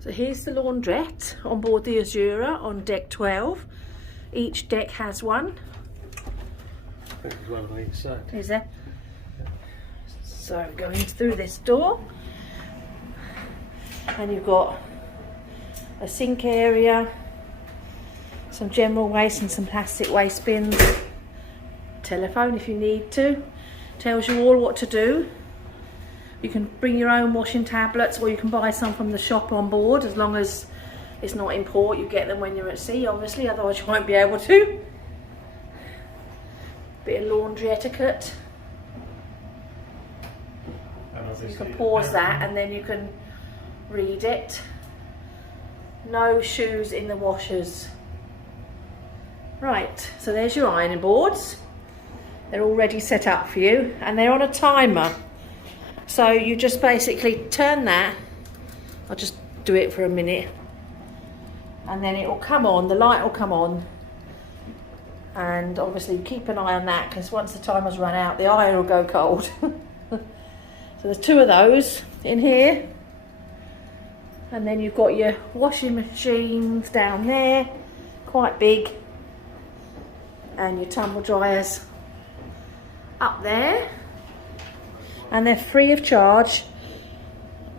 So here's the laundrette on board the Azura on deck 12. Each deck has one. I think there's one on each side. Is there? So going through this door, and you've got a sink area, some general waste and some plastic waste bins. Telephone if you need to. Tells you all what to do. You can bring your own washing tablets, or you can buy some from the shop on board, as long as it's not in port. You get them when you're at sea, obviously, otherwise you won't be able to. Bit of laundry etiquette. So you can pause that and then you can read it. No shoes in the washers. Right, so there's your ironing boards. They're already set up for you, and they're on a timer. So you just basically turn that. I'll just do it for a minute. And then it will come on, the light will come on. And obviously keep an eye on that, because once the timer's run out, the iron will go cold. So there's two of those in here. And then you've got your washing machines down there, quite big. And your tumble dryers up there. And they're free of charge.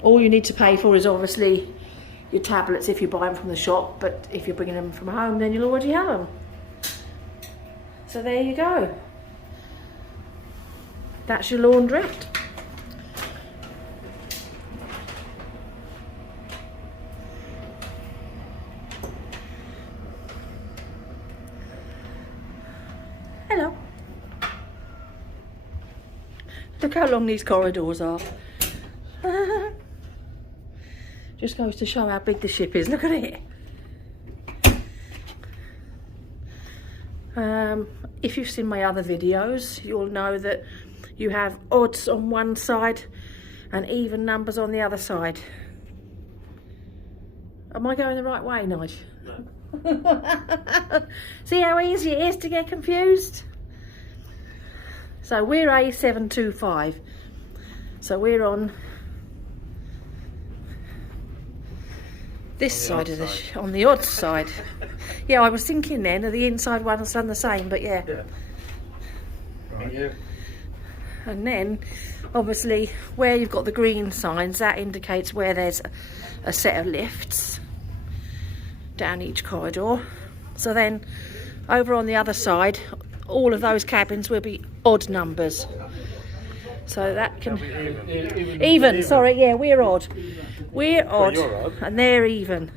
All you need to pay for is obviously your tablets if you buy them from the shop, but if you're bringing them from home, then you'll already have them. So there you go. That's your laundrette. Hello. Look how long these corridors are. Just goes to show how big the ship is. Look at it. If you've seen my other videos, you'll know that you have odds on one side and even numbers on the other side. Am I going the right way, Nige? No. See how easy it is to get confused? So we're A725. So we're on this side of the on the odd side. Yeah, I was thinking then of the inside one has done the same, but yeah. Right, yeah. And then obviously where you've got the green signs, that indicates where there's a set of lifts down each corridor. So then over on the other side, all of those cabins will be odd numbers. So that can even. Sorry, yeah, we're odd. We're odd, you're odd. And they're even.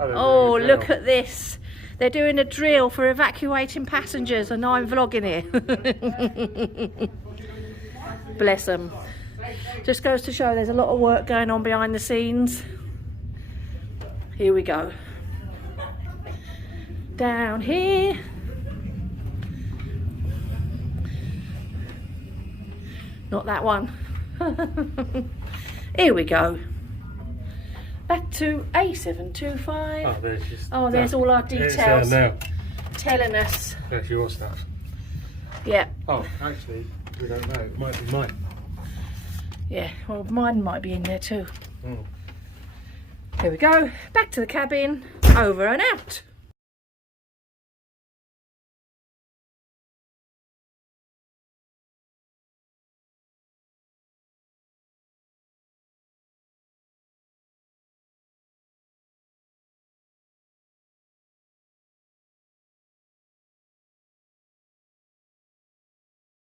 Oh, look at this. They're doing a drill for evacuating passengers, and I'm vlogging here. Bless them. Just goes to show there's a lot of work going on behind the scenes. Here we go. Down here. Not that one. Here we go. Back to A725. Oh, there's all our details now. telling us. There's your stuff. Yeah. Oh, actually, we don't know. It might be mine. Yeah, well, mine might be in there too. Mm. Here we go. Back to the cabin. Over and out.